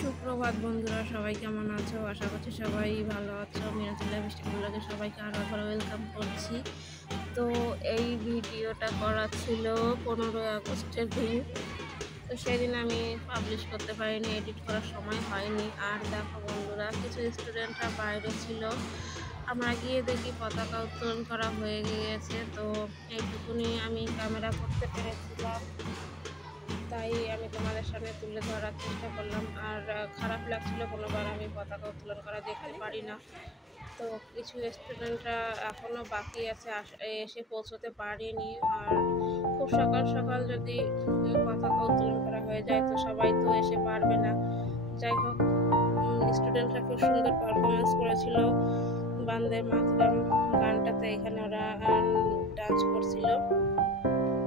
সুপ্রভাত বন্ধুরা, সবাই কেমন আছো? আশা করছি সবাই ভালো আছো। মিরাজ লাইফস্টাইলে সবাইকে আরও একবার ওয়েলকাম করছি। তো এই ভিডিওটা করা ছিল 15ই আগস্টের দিন। তো সেদিন আমি পাবলিশ করতে পারিনি, এডিট করার সময় হয়নি। আর দেখো বন্ধুরা, কিছু স্টুডেন্টরা বাইরে ছিল, আমরা গিয়ে দেখি পতাকা উত্তোলন করা হয়ে গিয়েছে। তো এইটুকুনি আমি ক্যামেরা করতে পেরেছিলাম, তাই আমি তোমাদের সামনে তুলে ধরার চেষ্টা করলাম। আর খারাপ লাগছিল, কোনোবার আমি পতাকা উত্তোলন করা দেখতে পারি না। তো কিছু স্টুডেন্টরা এখনও বাকি আছে, এসে পৌঁছতে পারেনি। আর খুব সকাল সকাল যদি পতাকা উত্তোলন করা হয়ে যায় তো সবাই তো এসে পারবে না। যাই হোক, স্টুডেন্টরা খুব সুন্দর পারফরমেন্স করেছিল বন্দে মাতরম গানটাতে। এখানে ওরা ডান্স করছিল,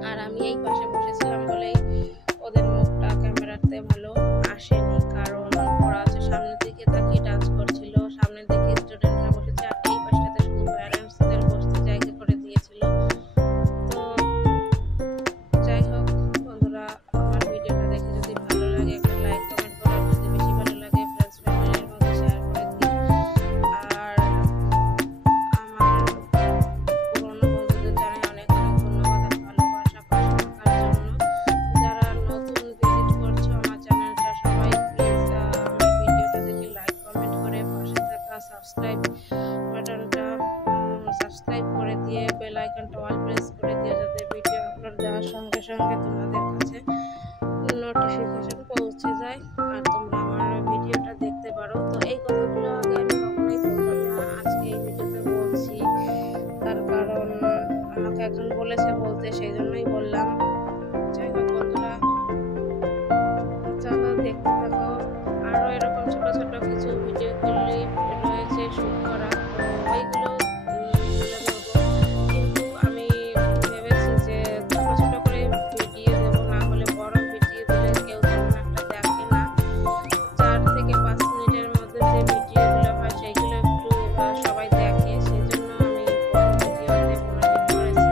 আর আমি এই পাশে বসেছিলাম বলেই ওদের মুখটা ক্যামেরাতে ভালো আসেনি, কারণ ওরা হচ্ছে সামনের দিকে তাকিয়ে ডান্স করছিল, সামনের দিকে স্টুডেন্টরা বসেছে, আর এই পাশটাতে শুধু প্যারেন্টসদের বসতে জায়গা করে দিয়েছিল। তো যাই হোক বন্ধুরা, আমার ভিডিওটা দেখে যদি ভালো লাগে একটা লাইক কমেন্ট করো, আর যদি বেশি ভালো লাগে ফ্রেন্ডস ফ্যামিলির মধ্যে শেয়ার করে দিন। আর আমার পুরনো বন্ধুদের জানাই অনেক অনেক ধন্যবাদ আর ভালোবাসা পাশে থাকার জন্য। যারা নতুন ভিজিট করছো আমার চ্যানেলটা, সবাই প্লিজ আমার ভিডিওটা দেখে লাইক কমেন্ট করে পাশে থাকা সাবস্ক্রাইব বাটনটা সাবস্ক্রাইব করে দিয়ে বেল আইকনটা অল প্রেস করে দিয়ে, যাতে ভিডিও আপলোড দেওয়ার সঙ্গে সঙ্গে তোমাদের কাছে নোটিফিকেশন পৌঁছে যায় আর তোমরা আমার ভিডিওটা দেখতে পারো। তো এই কথাগুলো আগে আমি কখনোই বলতাম না, আজকে এই ভিডিওতে বলছি। তার কারণ আমাকে একজন বলেছে বলতে, সেই জন্যই বললাম। যাই হোক বন্ধুরা, চলো দেখতে থাকো। আরও এরকম ছোট ছোট কিছু ভিডিও ক্লিপ রয়েছে শুট করা, তো ওইগুলো তুলে ধরবো। কিন্তু আমি ভেবেছি যে ছোট ছোট করে ভিডিও দেবো, না হলে বড় ভিডিও দিলে কেউ তেমন একটা দেখে না। 4 থেকে 5 মিনিটের মধ্যে যে ভিডিওগুলো হয় সেইগুলো একটু সবাই দেখে, সেই জন্য আমি বড় ভিডিও দেবো না ঠিক করেছি।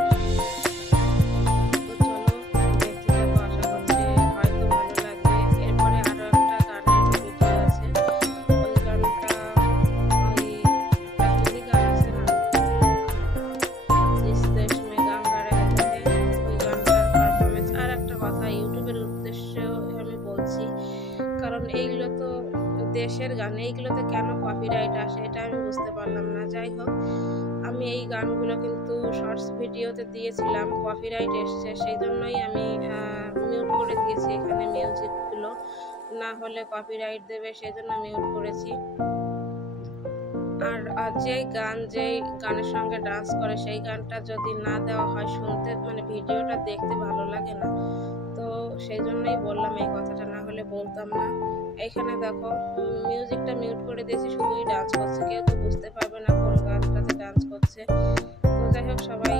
তো চলো দেখতে থাকো, আশা করছি হয়তো ভালো লাগবে। এরপরে আরও একটা গানের ভিডিও আছে, ওই গানটা ওই একটা হিন্দি গান আছে না, जिस देश में गंगा रहते हैं, ওই গানটার পারফরমেন্স। আর একটা কথা, ইউটিউবের উদ্দেশ্যেও আমি বলছি, কারণ এইগুলো তো দেশের গান, এইগুলোতে কেন কপিরাইট আসে এটা আমি বুঝতে পারলাম না। যাই হোক, আমি এই গানগুলো কিন্তু শর্টস ভিডিওতে দিয়েছিলাম, কপিরাইট এসছে, সেই জন্যই আমি মিউট করে দিয়েছি এখানে মিউজিকগুলো, না হলে কপিরাইট দেবে, সেই জন্য মিউট করেছি। আর যেই গানের সঙ্গে ডান্স করে সেই গানটা যদি না দেওয়া হয়, শুনতে মানে ভিডিওটা দেখতে ভালো লাগে না। তো সেই জন্যই বললাম এই কথাটা, না হলে বলতাম না। এখানে দেখো মিউজিকটা মিউট করে দিয়েছি, শুধুই ডান্স করছে, কেউ তো বুঝতে পারবে না কোন গানটাতে ডান্স করছে। তো যাই হোক, সবাই